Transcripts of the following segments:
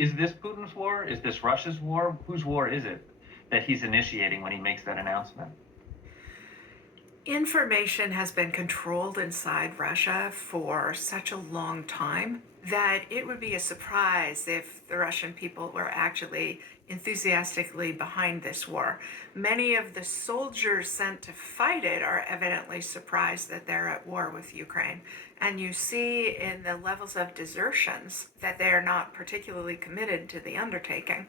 Is this Putin's war? Is this Russia's war? Whose war is it that he's initiating when he makes that announcement? Information has been controlled inside Russia for such a long time that it would be a surprise if the Russian people were actually enthusiastically behind this war. Many of the soldiers sent to fight it are evidently surprised that they're at war with Ukraine. And you see in the levels of desertions that they are not particularly committed to the undertaking.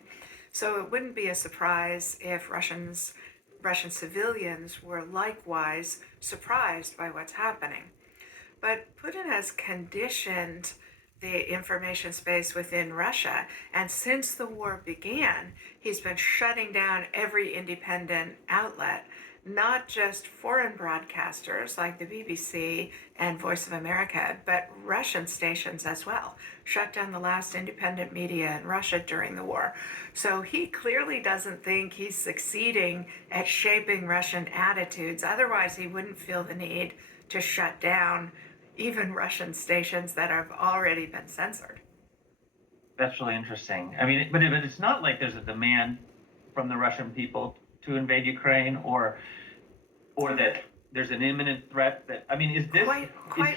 So it wouldn't be a surprise if Russian civilians were likewise surprised by what's happening. But Putin has conditioned the information space within Russia, and since the war began, he's been shutting down every independent outlet, not just foreign broadcasters like the BBC and Voice of America, but Russian stations as well. Shut down the last independent media in Russia during the war. So he clearly doesn't think he's succeeding at shaping Russian attitudes. Otherwise, he wouldn't feel the need to shut down even Russian stations that have already been censored. That's really interesting. I mean, but it's not like there's a demand from the Russian people to invade Ukraine, or that there's an imminent threat. That I mean, is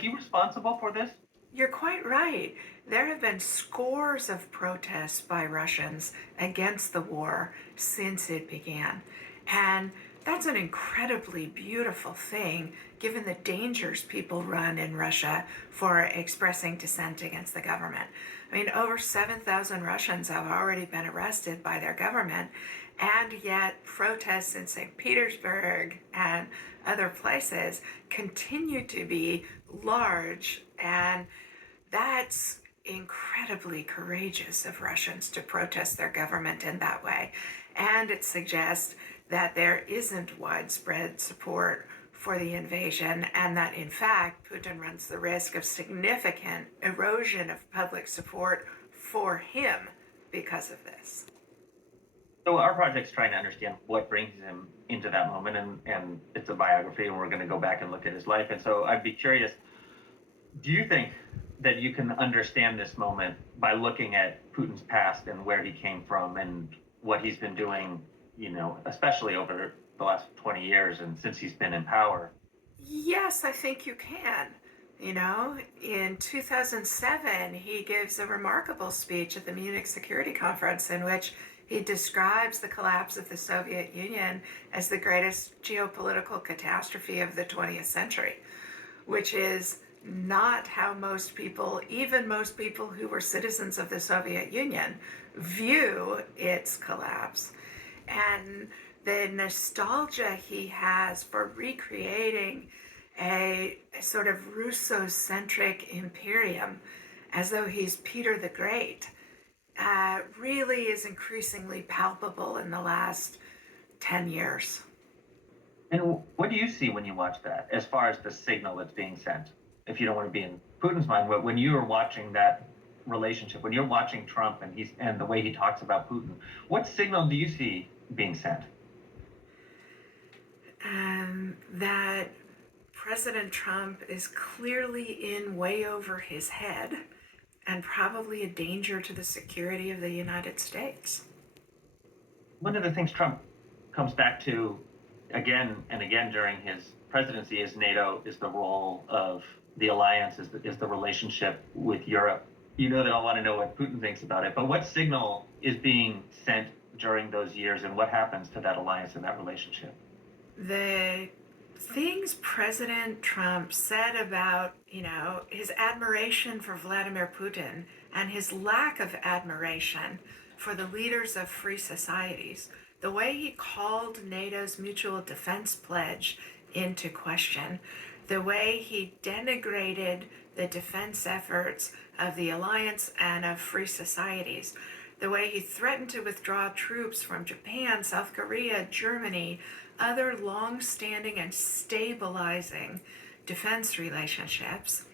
he responsible for this? You're quite right. There have been scores of protests by Russians against the war since it began. And that's an incredibly beautiful thing, given the dangers people run in Russia for expressing dissent against the government. I mean, over 7,000 Russians have already been arrested by their government, and yet protests in St. Petersburg and other places continue to be large, and that's incredibly courageous of Russians to protest their government in that way. And it suggests that there isn't widespread support for the invasion, and that in fact Putin runs the risk of significant erosion of public support for him because of this. So our project's trying to understand what brings him into that moment, and it's a biography, and we're going to go back and look at his life. And so I'd be curious, do you think that you can understand this moment by looking at Putin's past and where he came from and what he's been doing, especially over the last 20 years and since he's been in power? Yes, I think you can. In 2007, he gives a remarkable speech at the Munich Security Conference in which he describes the collapse of the Soviet Union as the greatest geopolitical catastrophe of the 20th century, which is not how most people, even most people who were citizens of the Soviet Union, view its collapse. And the nostalgia he has for recreating a sort of Russo-centric imperium as though he's Peter the Great really is increasingly palpable in the last 10 years. And what do you see when you watch that, as far as the signal that's being sent? If you don't want to be in Putin's mind, but when you are watching that relationship, when you're watching Trump and the way he talks about Putin, what signal do you see being sent? That President Trump is clearly in way over his head and probably a danger to the security of the United States. One of the things Trump comes back to again and again during his presidency is NATO, is the role of the alliance, is the relationship with Europe. You know that I want to know what Putin thinks about it, but what signal is being sent during those years, and what happens to that alliance and that relationship? The things President Trump said about, his admiration for Vladimir Putin and his lack of admiration for the leaders of free societies, the way he called NATO's mutual defense pledge into question, the way he denigrated the defense efforts of the alliance and of free societies, the way he threatened to withdraw troops from Japan, South Korea, Germany, other long-standing and stabilizing defense relationships,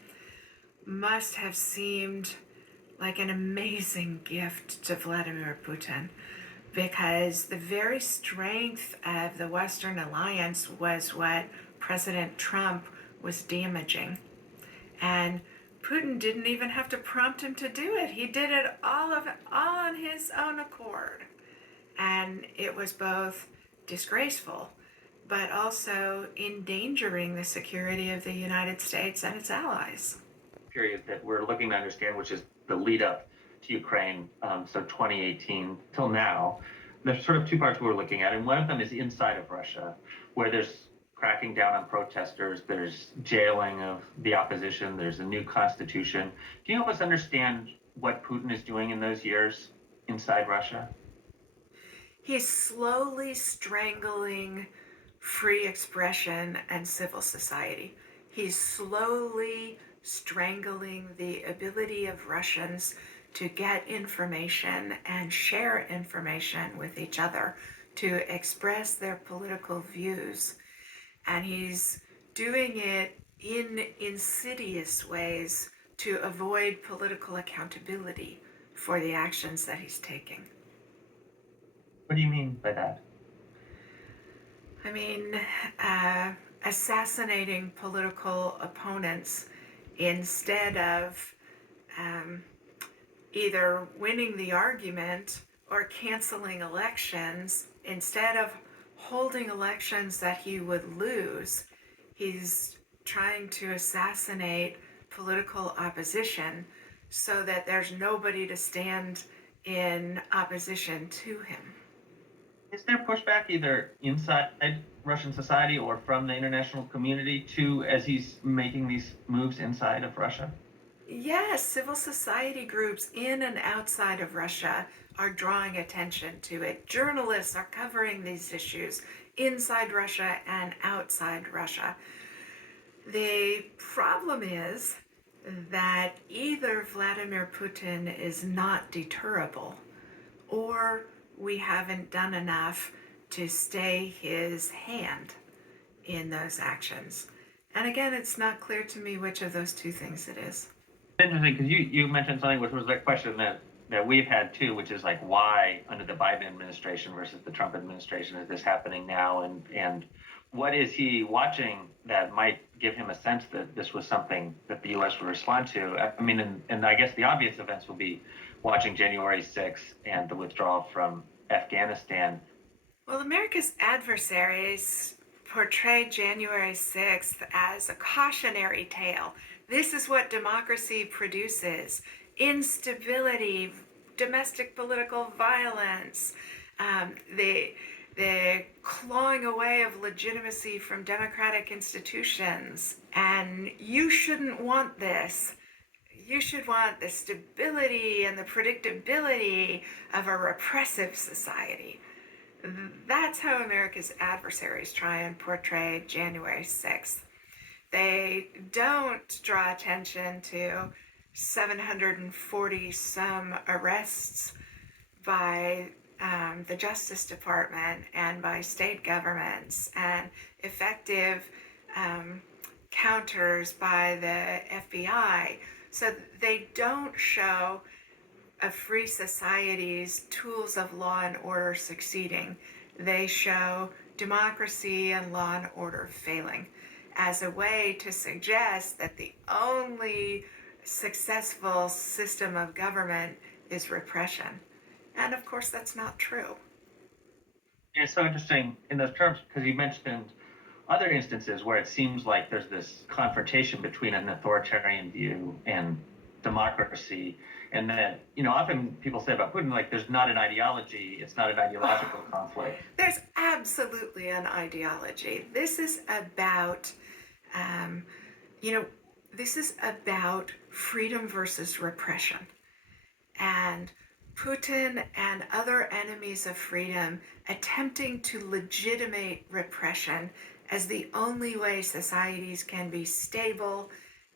must have seemed like an amazing gift to Vladimir Putin, because the very strength of the Western alliance was what President Trump was damaging. And Putin didn't even have to prompt him to do it. He did it all on his own accord. And it was both disgraceful, but also endangering the security of the United States and its allies. Period that we're looking to understand, which is the lead up to Ukraine, so 2018 till now. There's sort of two parts we're looking at, and one of them is inside of Russia, where there's cracking down on protesters, there's jailing of the opposition, there's a new constitution. Can you help us understand what Putin is doing in those years inside Russia? He's slowly strangling free expression and civil society. He's slowly strangling the ability of Russians to get information and share information with each other, to express their political views. And he's doing it in insidious ways to avoid political accountability for the actions that he's taking. What do you mean by that? I mean, assassinating political opponents instead of um, either winning the argument or canceling elections, instead of holding elections that he would lose, he's trying to assassinate political opposition so that there's nobody to stand in opposition to him. Is there pushback either inside Russian society or from the international community to as he's making these moves inside of Russia? Yes, civil society groups in and outside of Russia are drawing attention to it. Journalists are covering these issues inside Russia and outside Russia. The problem is that either Vladimir Putin is not deterrable, or we haven't done enough to stay his hand in those actions. And again, it's not clear to me which of those two things it is. Interesting, because you mentioned something which was a question that we've had too, which is like why under the Biden administration versus the Trump administration is this happening now, and what is he watching that might give him a sense that this was something that the U.S. would respond to? I mean, and I guess the obvious events will be watching January 6th and the withdrawal from Afghanistan. Well, America's adversaries portrayed January 6th as a cautionary tale. This is what democracy produces: instability, domestic political violence, the clawing away of legitimacy from democratic institutions. And you shouldn't want this. You should want the stability and the predictability of a repressive society. That's how America's adversaries try and portray January 6th. They don't draw attention to 740 some arrests by the Justice Department and by state governments, and effective counters by the FBI. So they don't show a free society's tools of law and order succeeding. They show democracy and law and order failing as a way to suggest that the only successful system of government is repression. And of course, that's not true. It's so interesting in those terms because you mentioned other instances where it seems like there's this confrontation between an authoritarian view and democracy, and that often people say about Putin, like, there's not an ideology, it's not an ideological conflict. There's absolutely an ideology. This is about um, this is about freedom versus repression. And Putin and other enemies of freedom attempting to legitimate repression as the only way societies can be stable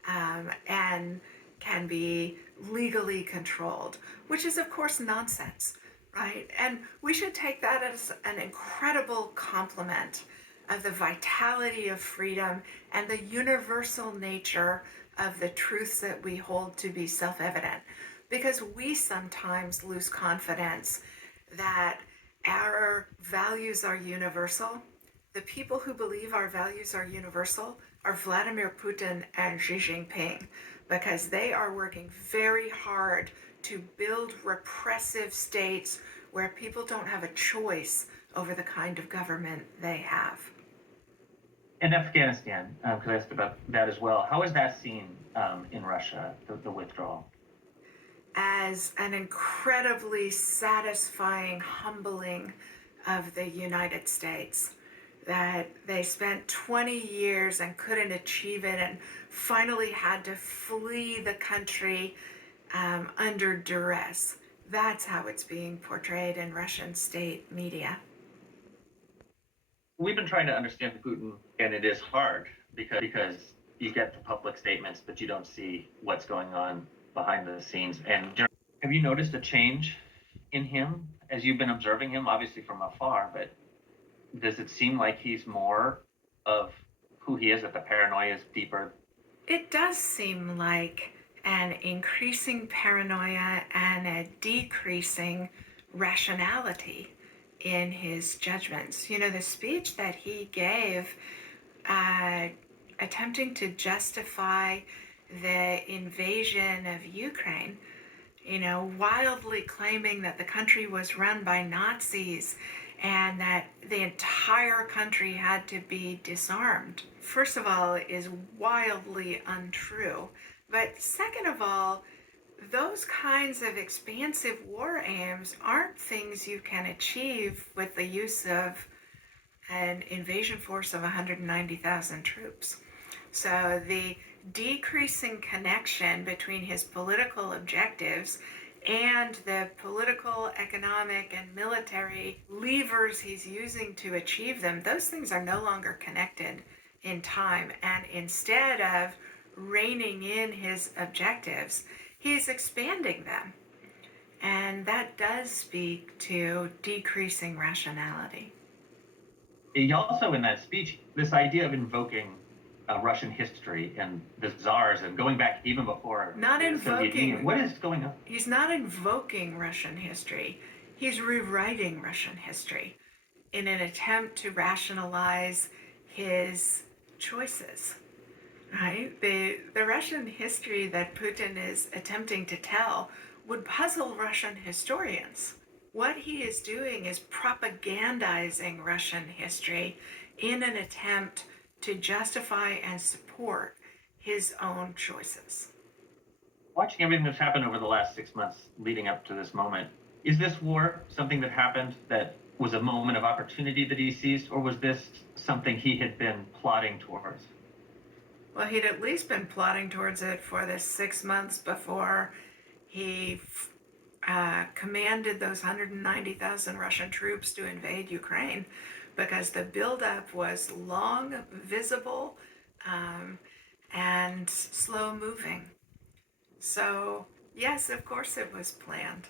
and can be legally controlled, which is, of course, nonsense, right? And we should take that as an incredible compliment of the vitality of freedom and the universal nature of the truths that we hold to be self-evident, because we sometimes lose confidence that our values are universal. The people who believe our values are universal are Vladimir Putin and Xi Jinping. because they are working very hard to build repressive states where people don't have a choice over the kind of government they have. In Afghanistan, because I asked about that as well. How is that seen in Russia, the withdrawal? As an incredibly satisfying humbling of the United States. That they spent 20 years and couldn't achieve it and finally had to flee the country under duress. That's how it's being portrayed in Russian state media. We've been trying to understand Putin, and it is hard because you get the public statements, but you don't see what's going on behind the scenes. And have you noticed a change in him as you've been observing him, obviously from afar? But does it seem like he's more of who he is? That the paranoia is deeper? It does seem like an increasing paranoia and a decreasing rationality in his judgments. You know, the speech that he gave uh, attempting to justify the invasion of Ukraine, you know, wildly claiming that the country was run by Nazis and that the entire country had to be disarmed, first of all, is wildly untrue. But second of all, those kinds of expansive war aims aren't things you can achieve with the use of an invasion force of 190,000 troops. So the decreasing connection between his political objectives and the political, economic, and military levers he's using to achieve them, those things are no longer connected in time. And instead of reining in his objectives, he's expanding them. And that does speak to decreasing rationality. He also, in that speech, this idea of invoking Russian history and the czars and going back even before Not the Soviet Union. invoking, What is going on? he's not invoking Russian history. He's rewriting Russian history in an attempt to rationalize his choices. Right? The Russian history that Putin is attempting to tell would puzzle Russian historians. What he is doing is propagandizing Russian history in an attempt to justify and support his own choices. Watching everything that's happened over the last 6 months leading up to this moment, is this war something that happened that was a moment of opportunity that he seized, or was this something he had been plotting towards? Well, he'd at least been plotting towards it for the 6 months before he commanded those 190,000 Russian troops to invade Ukraine, because the buildup was long, visible, um, and slow moving. So, yes, of course it was planned.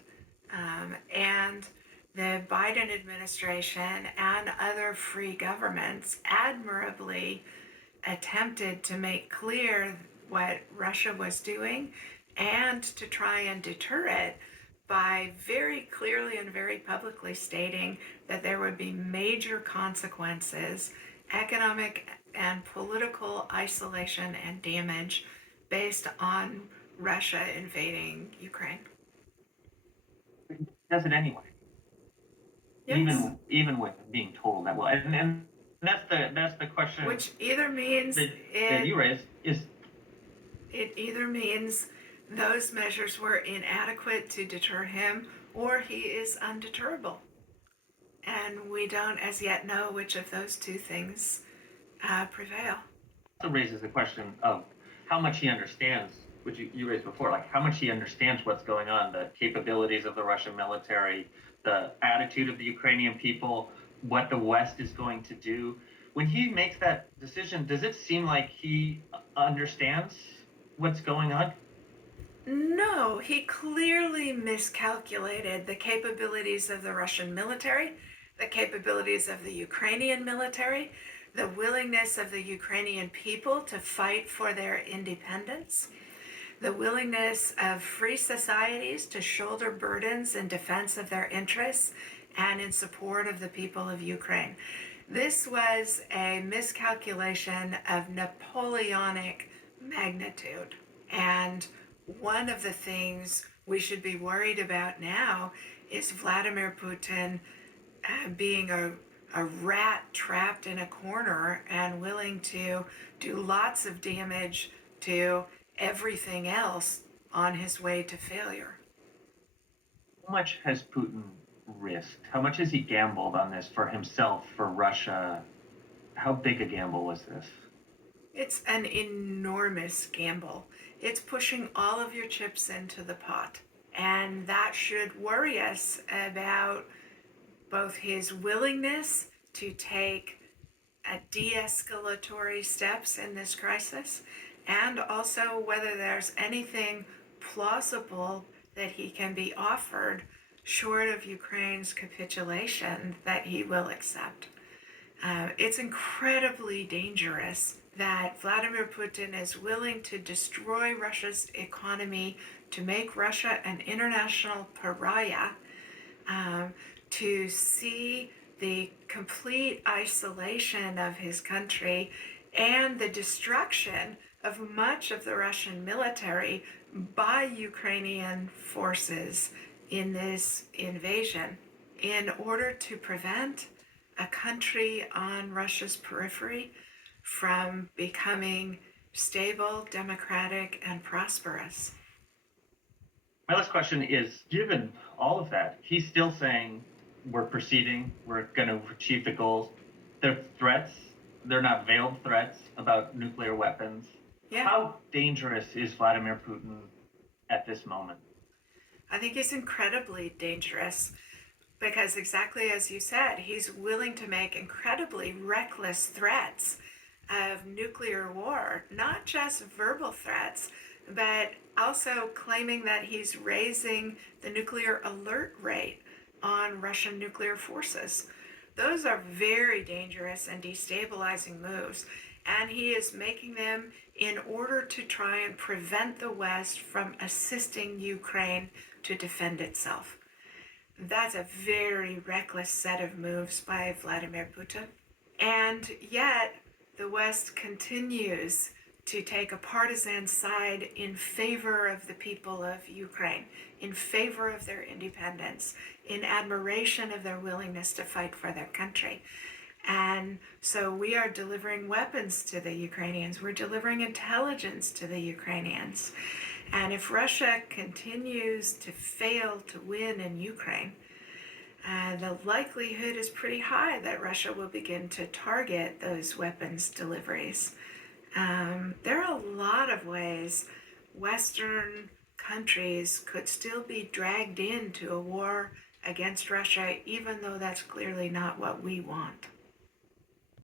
And the Biden administration and other free governments admirably attempted to make clear what Russia was doing and to try and deter it by very clearly and very publicly stating that there would be major consequences, economic and political isolation and damage based on Russia invading Ukraine. He does it anyway, Yes. even with being told that. Well, and that's the question Which either means that you raised is it either means those measures were inadequate to deter him, or he is undeterrable. And we don't as yet know which of those two things prevail. also raises the question of how much he understands, which you raised before, like how much he understands what's going on, the capabilities of the Russian military, the attitude of the Ukrainian people, what the West is going to do. When he makes that decision, does it seem like he understands what's going on? No, he clearly miscalculated the capabilities of the Russian military, the capabilities of the Ukrainian military, the willingness of the Ukrainian people to fight for their independence, the willingness of free societies to shoulder burdens in defense of their interests and in support of the people of Ukraine. This was a miscalculation of Napoleonic magnitude. And one of the things we should be worried about now is Vladimir Putin being a rat trapped in a corner and willing to do lots of damage to everything else on his way to failure. How much has Putin risked? How much has he gambled on this for himself, for Russia? How big a gamble was this? It's an enormous gamble. It's pushing all of your chips into the pot. And that should worry us about both his willingness to take de-escalatory steps in this crisis, and also whether there's anything plausible that he can be offered short of Ukraine's capitulation that he will accept. It's incredibly dangerous that Vladimir Putin is willing to destroy Russia's economy, to make Russia an international pariah, to see the complete isolation of his country and the destruction of much of the Russian military by Ukrainian forces in this invasion in order to prevent a country on Russia's periphery from becoming stable, democratic, and prosperous. My last question is, given all of that, he's still saying we're proceeding, we're going to achieve the goals. They're threats, they're not veiled threats about nuclear weapons. Yeah, How dangerous is Vladimir Putin at this moment? I think it's incredibly dangerous because, exactly as you said, he's willing to make incredibly reckless threats of nuclear war, not just verbal threats, but also claiming that he's raising the nuclear alert rate on Russian nuclear forces. Those are very dangerous and destabilizing moves, and he is making them in order to try and prevent the West from assisting Ukraine to defend itself. That's a very reckless set of moves by Vladimir Putin. And yet, the West continues to take a partisan side in favor of the people of Ukraine, in favor of their independence, in admiration of their willingness to fight for their country. And so we are delivering weapons to the Ukrainians. We're delivering intelligence to the Ukrainians. And if Russia continues to fail to win in Ukraine, the likelihood is pretty high that Russia will begin to target those weapons deliveries. There are a lot of ways Western countries could still be dragged into a war against Russia, even though that's clearly not what we want.